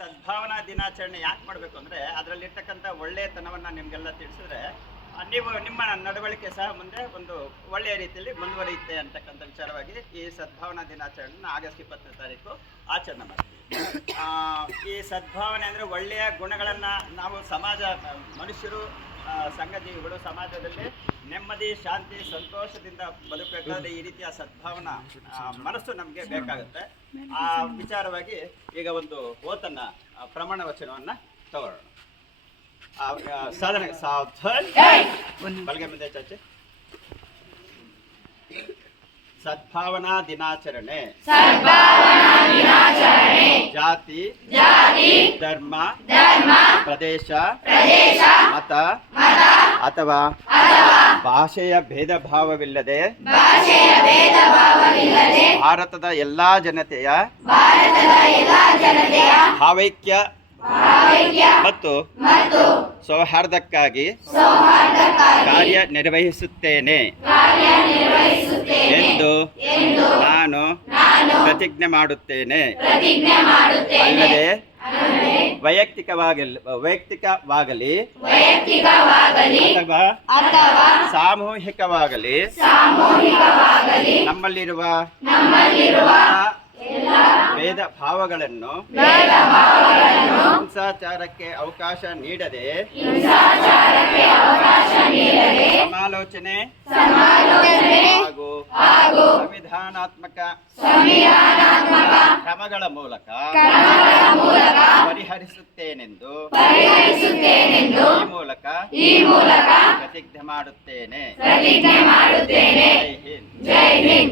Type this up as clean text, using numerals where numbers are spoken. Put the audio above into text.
ಸದ್ಭಾವನಾ ದಿನಾಚರಣೆ ಯಾಕೆ ಮಾಡಬೇಕು ಅಂದರೆ ಅದರಲ್ಲಿರ್ತಕ್ಕಂಥ ಒಳ್ಳೆಯತನವನ್ನು ನಿಮಗೆಲ್ಲ ತಿಳಿಸಿದ್ರೆ ನೀವು ನಿಮ್ಮ ನಡವಳಿಕೆ ಸಹ ಮುಂದೆ ಒಂದು ಒಳ್ಳೆಯ ರೀತಿಯಲ್ಲಿ ಮುಂದುವರಿಯುತ್ತೆ ಅಂತಕ್ಕಂಥ ವಿಚಾರವಾಗಿ ಈ ಸದ್ಭಾವನಾ ದಿನಾಚರಣೆಯನ್ನು ಆಗಸ್ಟ್ 20ನೇ ತಾರೀಕು ಆಚರಣೆ ಮಾಡ್ತೀವಿ. ಈ ಸದ್ಭಾವನೆ ಅಂದರೆ ಒಳ್ಳೆಯ ಗುಣಗಳನ್ನು ನಾವು ಮನುಷ್ಯರು ಸಂಘಜೀವಿಗಳು ಸಮಾಜದಲ್ಲಿ ನೆಮ್ಮದಿ ಶಾಂತಿ ಸಂತೋಷದಿಂದ ಬದುಕಬೇಕಾದ್ರೆ ಈ ರೀತಿಯ ಸದ್ಭಾವನಾ ಮನಸ್ಸು ನಮಗೆ ಬೇಕಾಗುತ್ತೆ. ಆ ವಿಚಾರವಾಗಿ ಈಗ ಒಂದು ಓತನ್ನ ಪ್ರಮಾಣ ವಚನವನ್ನು ತಗೊಳ್ಳೋಣ. ಸಾಧನೆ ಬಲಗೆ ಮುಂದೆ ಚರ್ಚೆ. ಸದ್ಭಾವನಾ ದಿನಾಚರಣೆ ಜಾತಿ ಧರ್ಮ ಪ್ರದೇಶ ಮತ ಅಥವಾ ಭಾಷೆಯ ಭೇದ ಭಾವವಿಲ್ಲದೆ ಭಾರತದ ಎಲ್ಲಾ ಜನತೆಯ ಭಾವೈಕ್ಯ ಮತ್ತು ಸೌಹಾರ್ದಕ್ಕಾಗಿ ಕಾರ್ಯನಿರ್ವಹಿಸುತ್ತೇನೆ ಎಂದು ನಾನು ಪ್ರತಿಜ್ಞೆ ಮಾಡುತ್ತೇನೆ. ಅಲ್ಲದೆ ವೈಯಕ್ತಿಕವಾಗಲಿ ಅಥವಾ ಸಾಮೂಹಿಕವಾಗಲಿ ನಮ್ಮಲ್ಲಿರುವ ಭೇದ ಭಾವಗಳನ್ನು ಹಿಂಸಾಚಾರಕ್ಕೆ ಅವಕಾಶ ನೀಡದೆ ಸಮಾಲೋಚನೆ ಹಾಗೂ ಸಂವಿಧಾನಾತ್ಮಕ ಕ್ರಮಗಳ ಮೂಲಕ ಪರಿಹರಿಸುತ್ತೇನೆಂದು ಈ ಮೂಲಕ ಪ್ರತಿಜ್ಞೆ ಮಾಡುತ್ತೇನೆ. ಜೈ ಹಿಂದ್.